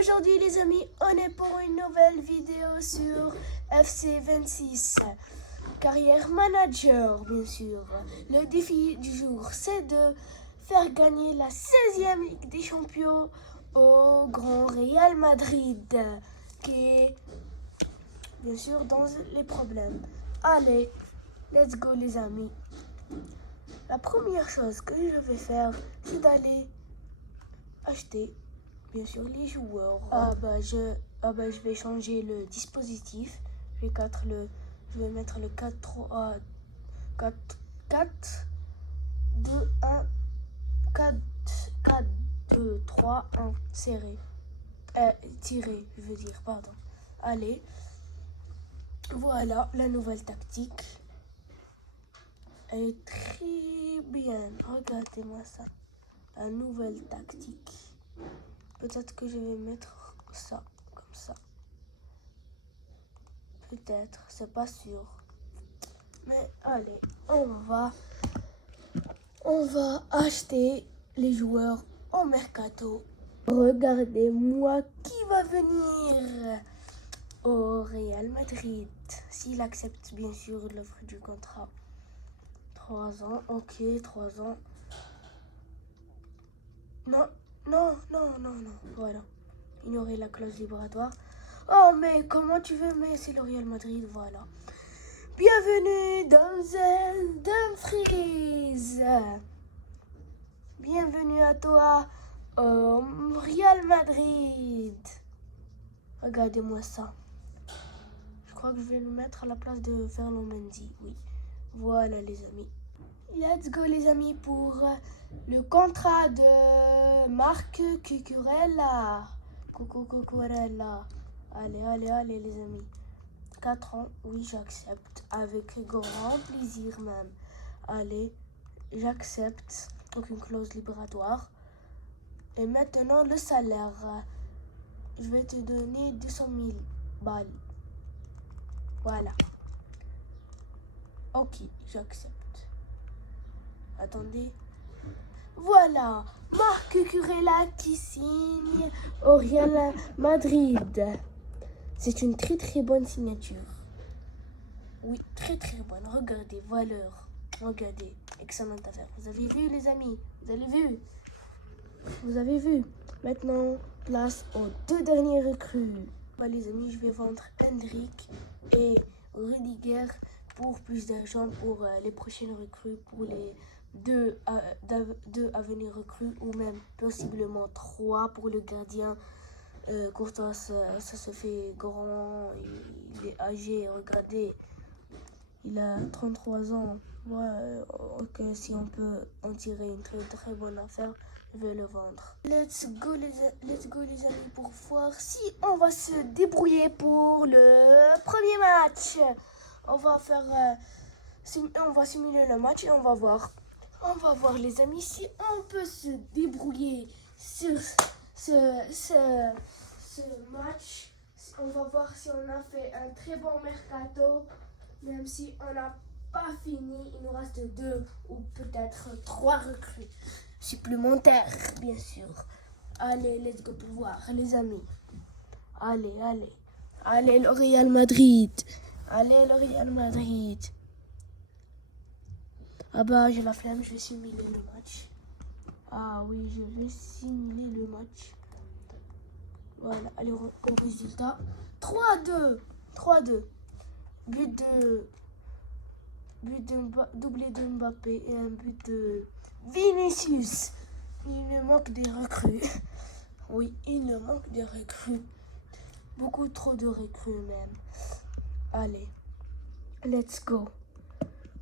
Aujourd'hui les amis, on est pour une nouvelle vidéo sur FC 26. Carrière manager bien sûr. Le défi du jour c'est de faire gagner la 16e Ligue des Champions au Grand Real Madrid qui est bien sûr dans les problèmes. Allez, let's go les amis. La première chose que je vais faire c'est d'aller acheter bien sûr les joueurs. Je vais changer le dispositif. Je vais mettre le 4-2 serré. Tiré, je veux dire, pardon. Allez, voilà la nouvelle tactique. Elle est très bien. Regardez-moi ça. La nouvelle tactique. Peut-être que je vais mettre ça, comme ça. Peut-être, c'est pas sûr. Mais allez, on va acheter les joueurs au mercato. Regardez-moi qui va venir au Real Madrid. S'il accepte bien sûr l'offre du contrat. 3 ans, ok, 3 ans. Non, voilà. Ignorer la clause libératoire. Oh, mais comment tu veux, mais c'est le Real Madrid, voilà. Bienvenue, Denzel Dumfries. Bienvenue à toi au Real Madrid. Regardez-moi ça. Je crois que je vais le mettre à la place de Ferland Mendy, oui. Voilà, les amis. Let's go les amis pour le contrat de Marc Cucurella. Cucurella. Allez les amis. 4 ans, oui j'accepte. Avec grand plaisir même. Allez, j'accepte. Aucune clause libératoire. Et maintenant le salaire. Je vais te donner 200 000 balles. Voilà. Ok, j'accepte. Attendez. Voilà, Marc Cucurella qui signe au Real Madrid. C'est une très bonne signature. Oui, très bonne. Regardez, valeur. Regardez, excellente affaire. Vous avez vu les amis? Vous avez vu? Maintenant, place aux 2 derniers recrues. Les amis, je vais vendre Hendrik et Rudiger pour plus d'argent pour les prochaines recrues, pour les 2 à venir recrues ou même possiblement 3 pour le gardien. Courtois, ça se fait grand, il est âgé, regardez, il a 33 ans. Ouais, ok, si on peut en tirer une très bonne affaire, je vais le vendre. Let's go les amis pour voir si on va se débrouiller pour le premier match. On va simuler le match et on va voir. On va voir les amis si on peut se débrouiller sur ce match. On va voir si on a fait un très bon mercato. Même si on n'a pas fini, il nous reste 2 ou peut-être 3 recrues supplémentaires, bien sûr. Allez, let's go pour voir les amis. Allez le Real Madrid. Ah bah j'ai la flemme, je vais simuler le match. Ah oui, je vais simuler le match. Voilà, allez au résultat. 3-2. Doublé de Mbappé et un but de Vinicius. Il me manque des recrues. Oui, il me manque des recrues. Beaucoup trop de recrues même. Allez, let's go.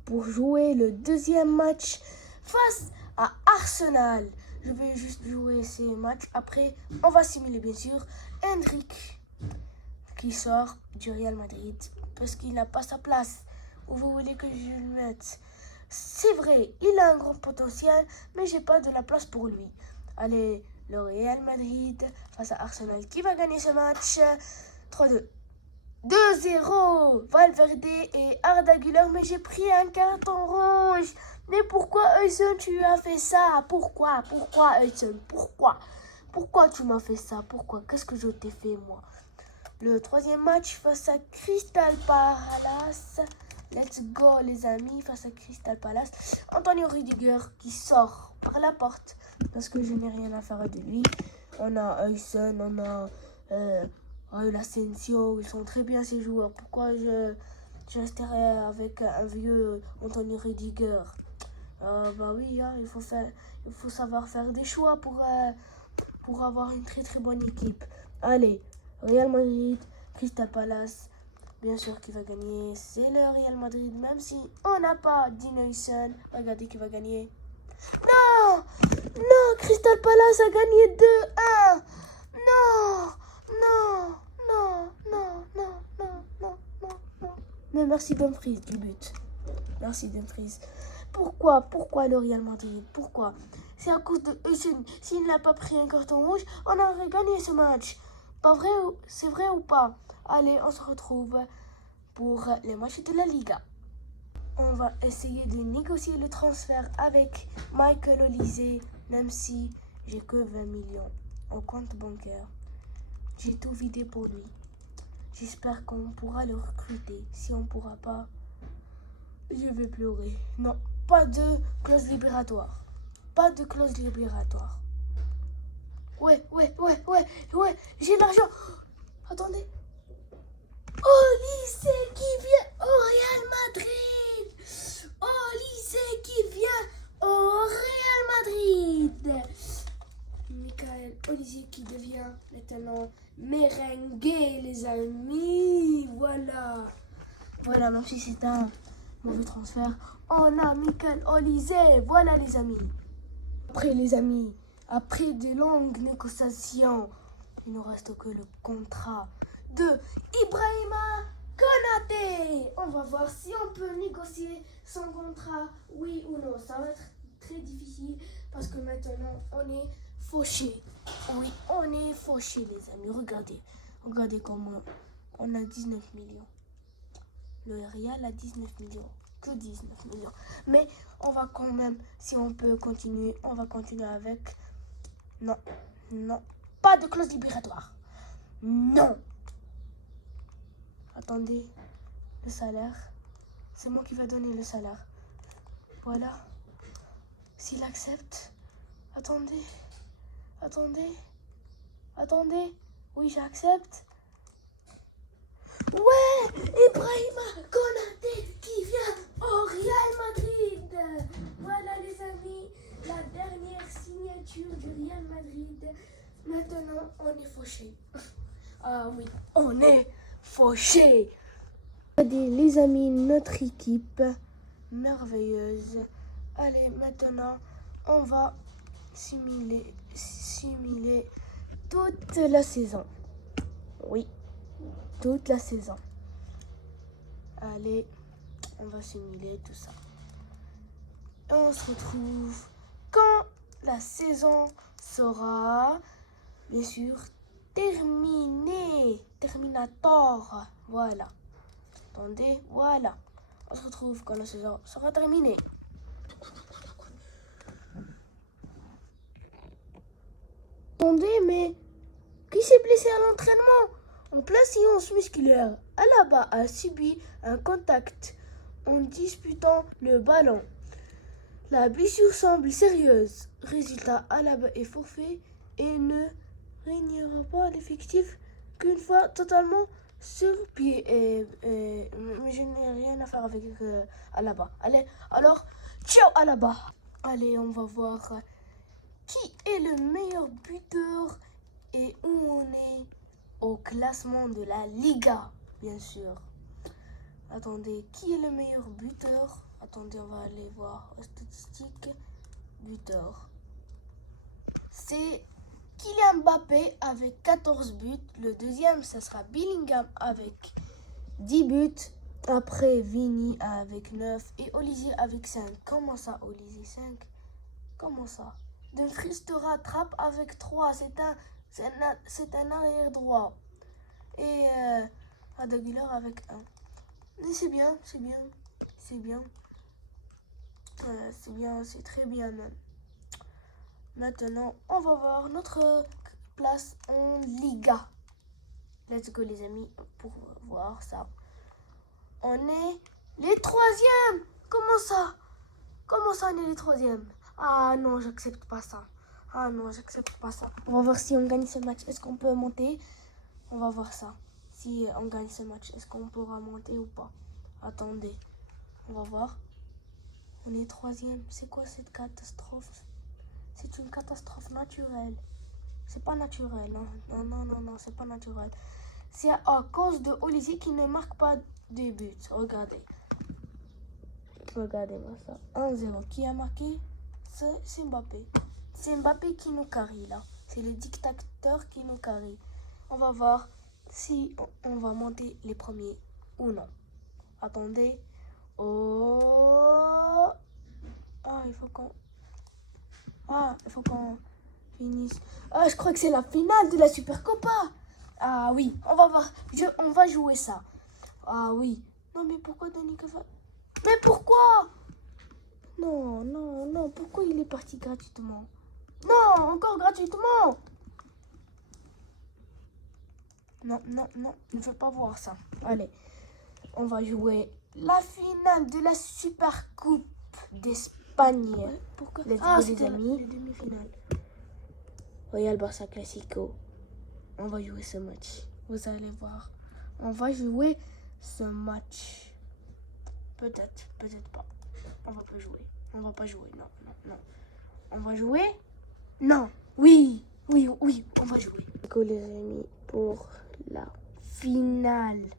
Pour jouer le 2e match face à Arsenal. Je vais juste jouer ces matchs. Après, on va simuler bien sûr Hendrik qui sort du Real Madrid parce qu'il n'a pas sa place. Où vous voulez que je le mette? C'est vrai, il a un grand potentiel, mais j'ai pas de la place pour lui. Allez, le Real Madrid face à Arsenal qui va gagner ce match. 3-2. 2-0. Valverde et Arda Güler, mais j'ai pris un carton rouge. Mais pourquoi Hudson, tu as fait ça? Pourquoi Hudson? Pourquoi Pourquoi tu m'as fait ça? Pourquoi? Qu'est-ce que je t'ai fait, moi? Le troisième match face à Crystal Palace. Let's go, les amis, face à Crystal Palace. Antonio Rudiger qui sort par la porte parce que je n'ai rien à faire de lui. On a Huyson, on a l'Asensio. Ils sont très bien, ces joueurs. Pourquoi je resterai avec un vieux Antonio Rudiger? Bah oui, hein, il faut savoir faire des choix pour avoir une très très bonne équipe. Allez, Real Madrid, Crystal Palace, bien sûr qui va gagner, c'est le Real Madrid, même si on n'a pas Dineyson. Regardez qui va gagner. Non, non, Crystal Palace a gagné 2-1. Non, non, non, non, non, non, non, non, non. Mais merci Dumfries du but. Merci Dumfries. Pourquoi le Real Madrid? Pourquoi? C'est à cause de Huyson. S'il n'a pas pris un carton rouge, on aurait gagné ce match. Pas vrai? C'est vrai ou pas? Allez, on se retrouve pour les matchs de la Liga. On va essayer de négocier le transfert avec Michael Olise, même si j'ai que 20 millions en compte bancaire. J'ai tout vidé pour lui. J'espère qu'on pourra le recruter. Si on ne pourra pas, je vais pleurer. Non, pas de clause libératoire. Pas de clause libératoire. Ouais, j'ai l'argent. Attendez. Olise qui vient au Real Madrid. Olise qui vient au Real Madrid. Michael Olise qui devient maintenant merengue, les amis. Voilà. Voilà, même si c'est un mauvais transfert, on a Michael Olise. Voilà, les amis. Après, les amis, après de longues négociations, il ne reste que le contrat de Ibrahima Konaté. On va voir si on peut négocier son contrat, oui ou non. Ça va être très difficile parce que maintenant, on est fauché. Oui, on est fauché, les amis. Regardez comment on a 19 millions. Le Real a 19 millions. Que 19 millions. Mais on va quand même, si on peut continuer, on va continuer avec... Non, pas de clause libératoire. Non. Attendez, le salaire. C'est moi qui vais donner le salaire. Voilà. S'il accepte. Attendez. Oui, j'accepte. Ouais, Ibrahima Konaté qui vient au Real Madrid. Voilà, les amis, la dernière signature du Real Madrid. Maintenant, on est fauché. Ah oui, on est fauché. Regardez, les amis, notre équipe merveilleuse. Allez, maintenant, on va simuler toute la saison. Oui. Toute la saison. Allez, on va simuler tout ça. Et on se retrouve quand la saison sera, bien sûr, terminée. Terminator. Voilà. Attendez, voilà. On se retrouve quand la saison sera terminée. Attendez, mais qui s'est blessé à l'entraînement? En pleine séance musculaire, Alaba a subi un contact en disputant le ballon. La blessure semble sérieuse. Résultat, Alaba est forfait et ne réunira pas l'effectif qu'une fois totalement sur pied. Mais je n'ai rien à faire avec Alaba. Allez, alors, ciao Alaba. Allez, on va voir qui est le meilleur buteur et où on est au classement de la Liga, bien sûr. Attendez, qui est le meilleur buteur? Attendez, on va aller voir aux statistiques. Buteur. C'est Kylian Mbappé avec 14 buts. Le deuxième, ça sera Bellingham avec 10 buts. Après, Vini avec 9 et Olise avec 5. Comment ça, Olise 5? Comment ça? Dumfries te rattrape avec 3. C'est un arrière droit. Et Adaguilar avec 1. Mais c'est bien. C'est très bien même. Maintenant, on va voir notre place en Liga. Let's go les amis pour voir ça. On est les troisièmes. Comment ça? Comment ça on est les troisièmes? Ah non, j'accepte pas ça. Ah non, j'accepte pas ça. On va voir si on gagne ce match. Est-ce qu'on peut monter? On va voir ça. Si on gagne ce match, est-ce qu'on pourra monter ou pas? Attendez. On va voir. On est troisième. C'est quoi cette catastrophe? C'est une catastrophe naturelle. C'est pas naturel. Non, c'est pas naturel. C'est à cause de Olivier qui ne marque pas de buts. Regardez. Regardez-moi ça. 1-0. Qui a marqué? C'est Mbappé. C'est Mbappé qui nous carie là. C'est le dictateur qui nous carie. On va voir si on va monter les premiers ou non. Attendez. Oh. Ah, il faut qu'on finisse. Ah, je crois que c'est la finale de la Supercopa. Ah oui, on va voir. On va jouer ça. Ah oui. Non, mais pourquoi Dani Cavani? Mais pourquoi? Non. Pourquoi il est parti gratuitement? Non, encore gratuitement. Non. Je ne veux pas voir ça. Allez, on va jouer la finale de la Super Coupe d'Espagne. Pourquoi? Les amis. La demi-finale. Real Barça Classico. On va jouer ce match. Vous allez voir. On va jouer ce match. Peut-être pas. On va pas jouer. On va pas jouer. Non. On va jouer? Non. Oui, on va jouer. Go les amis pour la finale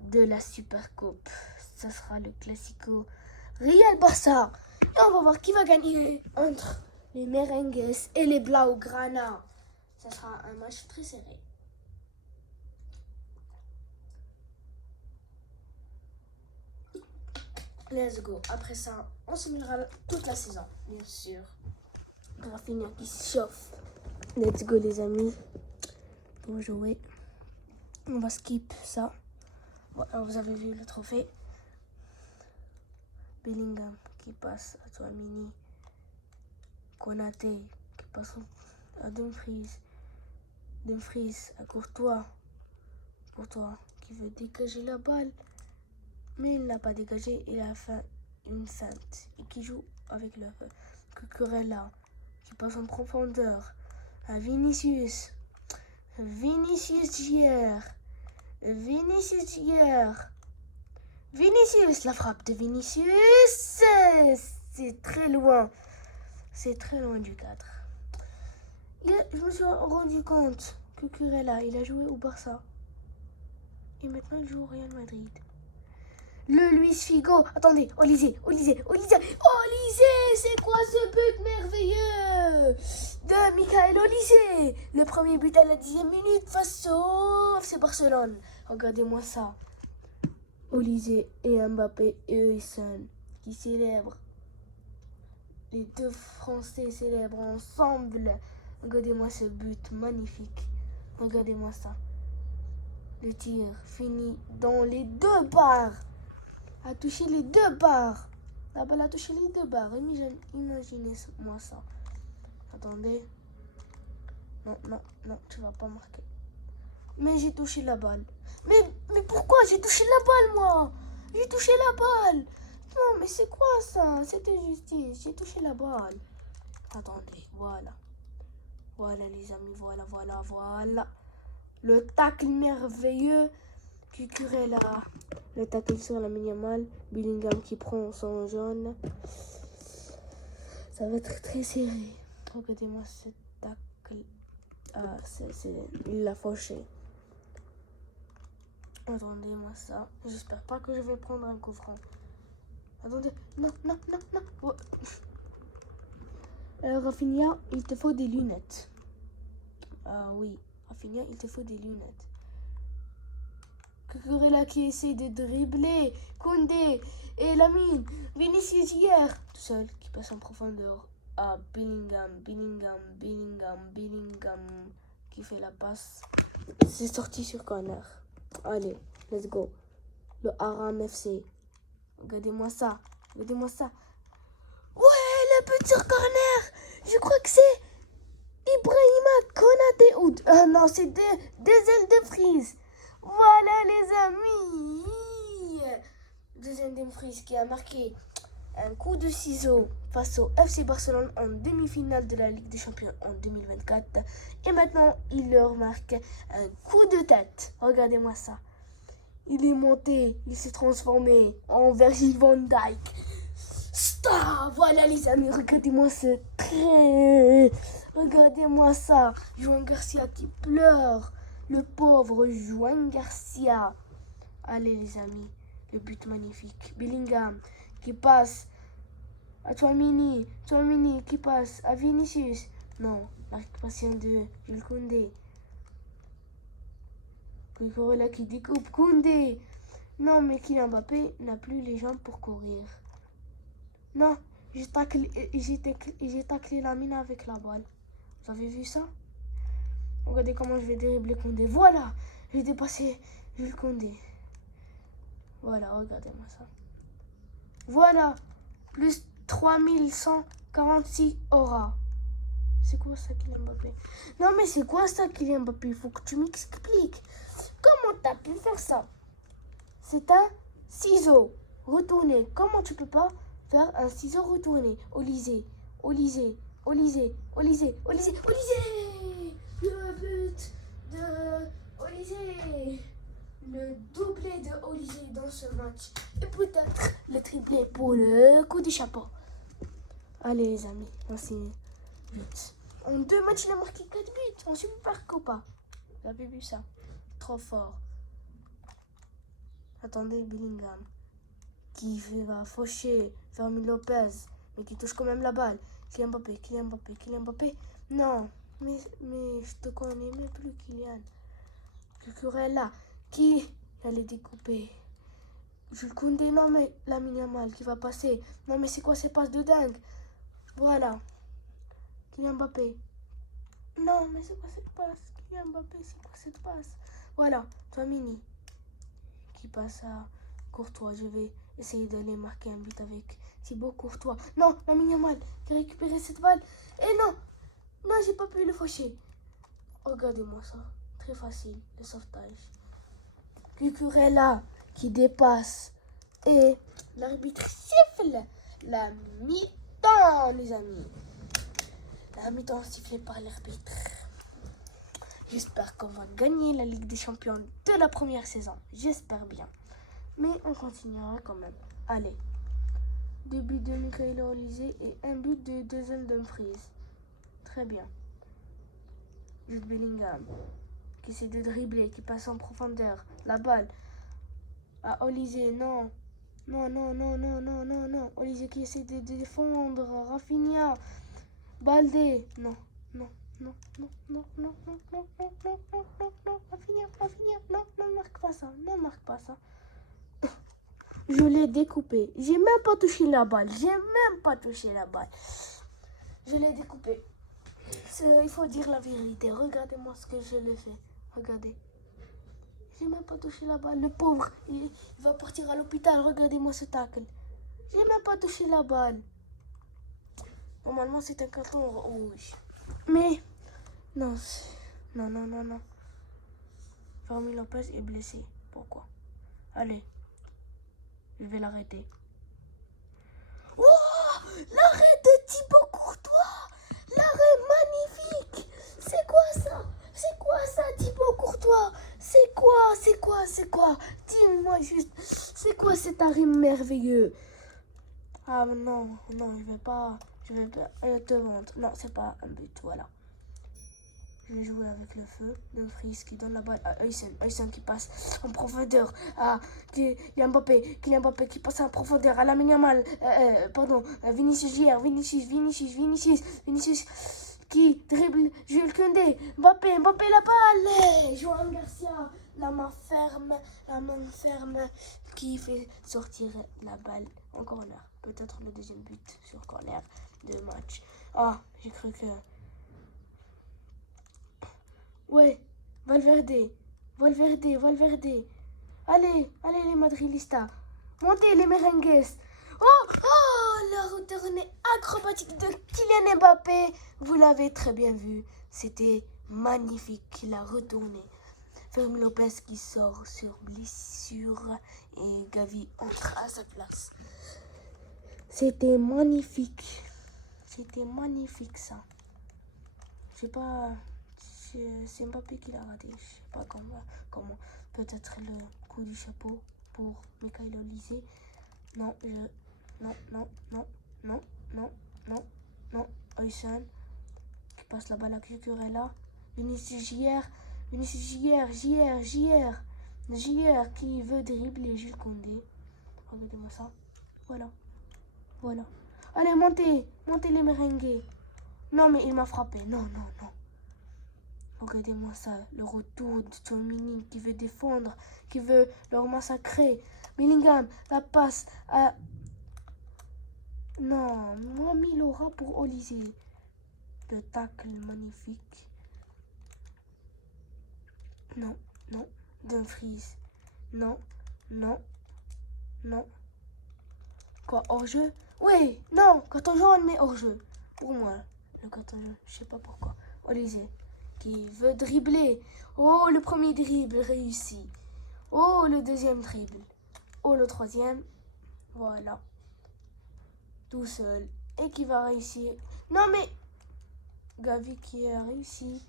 de la Super Coupe. Ça sera le Classico Real Barça. Et on va voir qui va gagner entre les Merengues et les Blaugrana. Ça sera un match très serré. Let's go. Après ça, on simulera toute la saison, bien sûr. Rafinha qui se chauffe. Let's go les amis. Pour jouer. On va skip ça. Voilà, vous avez vu le trophée. Bellingham qui passe à Tchouaméni. Konaté qui passe à Dumfries. Dumfries à Courtois. Courtois qui veut dégager la balle. Mais il n'a pas dégagé. Il a fait une feinte. Et qui joue avec le Cucurella. Qui passe en profondeur. À Vinicius. Vinicius, la frappe de Vinicius. C'est très loin. C'est très loin du cadre. Je me suis rendu compte que Cucurella, il a joué au Barça. Et maintenant, il joue au Real Madrid. Le Luis Figo. Attendez, Olysée, c'est quoi ce but merveilleux de Michael Olysée? Le premier but à la 10e minute face au FC Barcelone. Regardez-moi ça. Olysée et Mbappé et Huyssen qui célèbrent. Les deux Français célèbrent ensemble. Regardez-moi ce but magnifique. Regardez-moi ça. Le tir finit dans les 2 barres. A touché les 2 barres. La balle a touché les 2 barres. Imaginez-moi ça. Attendez. Non, tu vas pas marquer. Mais j'ai touché la balle. Mais pourquoi j'ai touché la balle, moi? J'ai touché la balle. Non, mais c'est quoi ça? C'était injustice. J'ai touché la balle. Attendez, voilà. Voilà, les amis, voilà. Le tacle merveilleux. Cucurella. Le tacle sur la minimale. Bellingham qui prend son jaune. Ça va être très serré. Regardez-moi ce tacle. Ah, il l'a fauché. Attendez-moi ça. J'espère pas que je vais prendre un coup franc. Attendez. Non. Oh. Rafinha, il te faut des lunettes. Ah oui. Rafinha, il te faut des lunettes. Cucurella qui essaie de dribbler. Koundé et Lamine. Vinicius hier. Tout seul qui passe en profondeur. Ah, Bellingham. Qui fait la passe. C'est sorti sur corner. Allez, let's go. Le Aram FC. Regardez-moi ça. Ouais, le but sur corner. Je crois que c'est Ibrahima Konaté ou... non, c'est des ailes de frise. Voilà les amis. Deuxième Dumfries qui a marqué un coup de ciseau face au FC Barcelone en demi-finale de la Ligue des Champions en 2024. Et maintenant, il leur marque un coup de tête. Regardez-moi ça. Il est monté, il s'est transformé en Virgil van Dijk. Star, voilà les amis, regardez-moi ce trait. Regardez-moi ça. Juan Garcia qui pleure. Le pauvre Juan Garcia. Allez les amis, le but magnifique. Bellingham qui passe à Tchouaméni qui passe à Vinicius. Non, la récupération de Jules Koundé. Cucurella qui découpe Koundé. Non, mais Kylian Mbappé n'a plus les jambes pour courir. Non, j'ai taclé la mine avec la balle. Vous avez vu ça? Regardez comment je vais dribbler Koundé. Voilà, j'ai dépassé Jules Koundé. Voilà, regardez-moi ça. Voilà, plus 3146 aura. C'est quoi ça, Kylian Mbappé? Non, mais c'est quoi ça, Kylian Mbappé? Il faut que tu m'expliques. Comment t'as pu faire ça? C'est un ciseau retourné. Comment tu peux pas faire un ciseau retourné? Olysée. Le but de Olysée. Le doublé de Olysée dans ce match. Et peut-être le triplé pour le coup du chapeau. Allez les amis, ainsi vite. En 2 matchs, il a marqué 4 buts en Super Copa. Vous avez vu ça? Trop fort. Attendez, Bellingham qui va faucher Fermin Lopez, mais qui touche quand même la balle. Kylian Mbappé. Non, mais je te connais même plus, Kylian. Cucurella qui allait découper. Jules Koundé, non mais Lamine Yamal qui va passer. Non mais c'est quoi ces passes de dingue? Voilà. Kylian Mbappé. Non mais c'est quoi cette passe? Kylian Mbappé, c'est quoi cette passe? Voilà, Tchouaméni qui passe à Courtois. Je vais essayer d'aller marquer un but avec Thibaut Courtois. Non, Lamine Yamal qui a récupéré cette balle. Et non, j'ai pas pu le faucher. Regardez-moi ça, très facile, le sauvetage. Cucurella qui dépasse et l'arbitre siffle la mi-temps, les amis. La mi-temps sifflée par l'arbitre. J'espère qu'on va gagner la Ligue des Champions de la première saison. J'espère bien. Mais on continuera quand même. Allez. 2 buts de Michael Olysée et un but de Denzel Dumfries. Très bien. Jude Bellingham qui essaie de dribbler, qui passe en profondeur. La balle à Olysée, non. Olysée qui essaie de défendre. Rafinha. Baldé. Non. Rafinha. Non, ne marque pas ça. Je l'ai découpé. J'ai même pas touché la balle. Je l'ai découpé. Il faut dire la vérité. Regardez-moi ce que je l'ai fait. Regardez. J'ai même pas touché la balle. Le pauvre, il va partir à l'hôpital. Regardez-moi ce tacle. J'ai même pas touché la balle. Normalement, c'est un carton rouge. Mais, non. Fermin Lopez est blessé. Pourquoi? Allez. Je vais l'arrêter. Oh, l'arrêt de Thibaut Courtois. L'arrêt magnifique. C'est quoi ça, Thibaut Courtois? C'est quoi? Dis-moi juste, c'est quoi cet arrêt merveilleux? Ah non, je vais pas te vendre. Non, c'est pas un but, voilà. Je vais jouer avec le feu. Dumfries qui donne la balle à Huysen qui passe en profondeur. Kylian Mbappé qui passe en profondeur à Lamine Yamal. Vinicius qui dribble Jules Koundé. Mbappé la balle. Juan Garcia, la main ferme qui fait sortir la balle en corner. Peut-être le deuxième but sur corner de match. Ah, j'ai cru que... Ouais, Valverde. Allez les madrilistas. Montez les merengues. Oh, le retourné acrobatique de Kylian Mbappé. Vous l'avez très bien vu. C'était magnifique. Il a retourné. Ferme Lopez qui sort sur blessure et Gavi entre à sa place. C'était magnifique. C'était magnifique ça. Je sais pas. C'est Mbappé qui l'a raté. Je sais pas comment. Peut-être le coup du chapeau pour Michael Olise. Non, non. Oyshan qui passe la balle à Cucurella. Vinicius JR qui veut dribbler Jules Koundé. Regardez-moi ça. Voilà. Allez, montez les merengues. Non, mais il m'a frappé. Non. Regardez-moi ça, le retour de Tchouaméni qui veut défendre, qui veut leur massacrer. Bellingham, la passe à... Non, moi Milora pour Olise. Le tacle magnifique. Non. Dumfries. Non. Quoi, hors-jeu? Oui, non, carton jaune, mais hors-jeu. Pour moi, le carton jaune, je sais pas pourquoi. Olise qui veut dribbler. Oh, le premier dribble réussi. Oh, le deuxième dribble. Oh, le troisième. Voilà. Tout seul. Et qui va réussir. Non, mais Gavi qui a réussi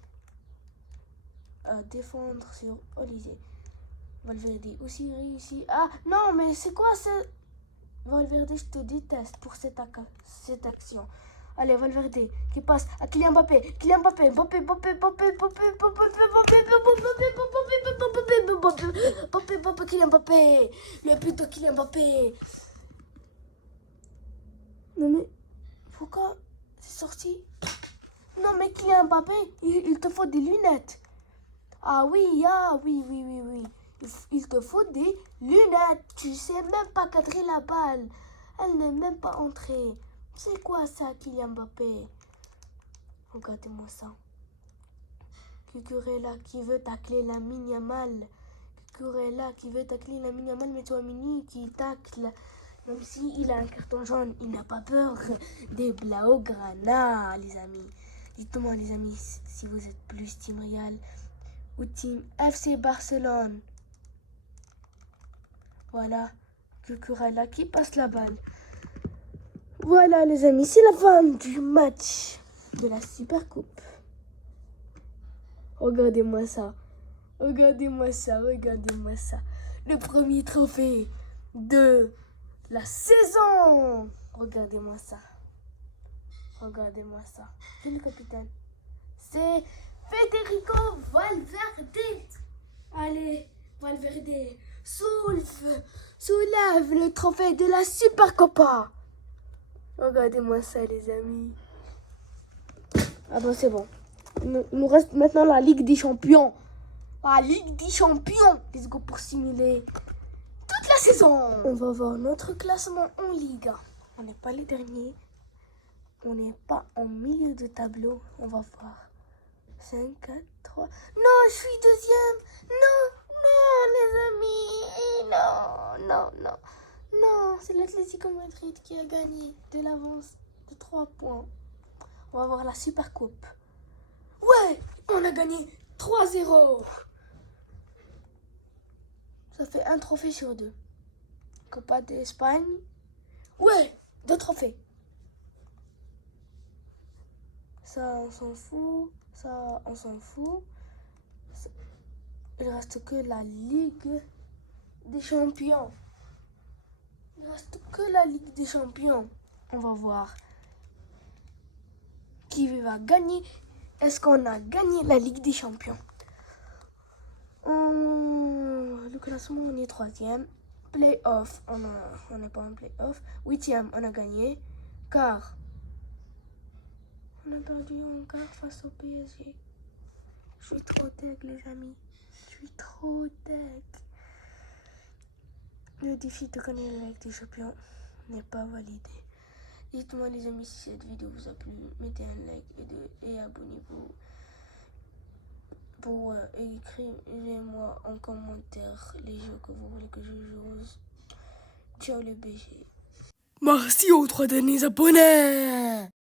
à défendre sur Olise. Valverde aussi réussi. Ah, non, mais c'est quoi ce... Valverde, je te déteste pour cette action. Allez, Valverde qui passe à Kylian Mbappé. Mbappé, Kylian Mbappé. Le but de Kylian Mbappé. Non mais, pourquoi c'est sorti? Non mais Kylian Mbappé, il te faut des lunettes. Ah oui. Il te faut des lunettes. Tu sais même pas cadrer la balle. Elle n'est même pas entrée. C'est quoi ça, Kylian Mbappé? Regardez-moi ça. Cucurella qui veut tacler Lamine Yamal. Mais Tchouaméni qui tacle. Même s'il a un carton jaune, il n'a pas peur des Blaugrana, les amis. Dites-moi, les amis, si vous êtes plus Team Real ou Team FC Barcelone. Voilà, Cucurella qui passe la balle. Voilà, les amis, c'est la fin du match de la Supercoupe. Regardez-moi ça. Le premier trophée de la saison. Regardez-moi ça. C'est le capitaine. C'est Federico Valverde. Allez, Valverde, soulève le trophée de la Supercopa. Regardez-moi ça, les amis. Ah bon, c'est bon. Il nous reste maintenant la Ligue des Champions. Let's go pour simuler toute la saison. On va voir notre classement en Liga. On n'est pas les derniers. On n'est pas en milieu de tableau. On va voir. 5, 4, 3. Non, je suis deuxième. Non, les amis. Non, c'est l'Atlético Madrid qui a gagné de l'avance de 3 points. On va voir la Supercoupe. Ouais, on a gagné 3-0. Ça fait un trophée sur 2. Copa d'Espagne. Ouais, 2 trophées. Ça, on s'en fout. Il reste que la Ligue des Champions. On va voir qui va gagner. Est-ce qu'on a gagné la Ligue des Champions? Le classement, on est 3e. Playoff, on n'est pas en playoff. 8e, on a gagné. Quart, on a perdu en quart face au PSG. Je suis trop deg, les amis. Le défi de gagner la Ligue des Champions n'est pas validé. Dites-moi, les amis, si cette vidéo vous a plu, mettez un like et abonnez-vous. Pour écrivez-moi en commentaire les jeux que vous voulez que je joue. Ciao les BG. Merci aux trois derniers abonnés.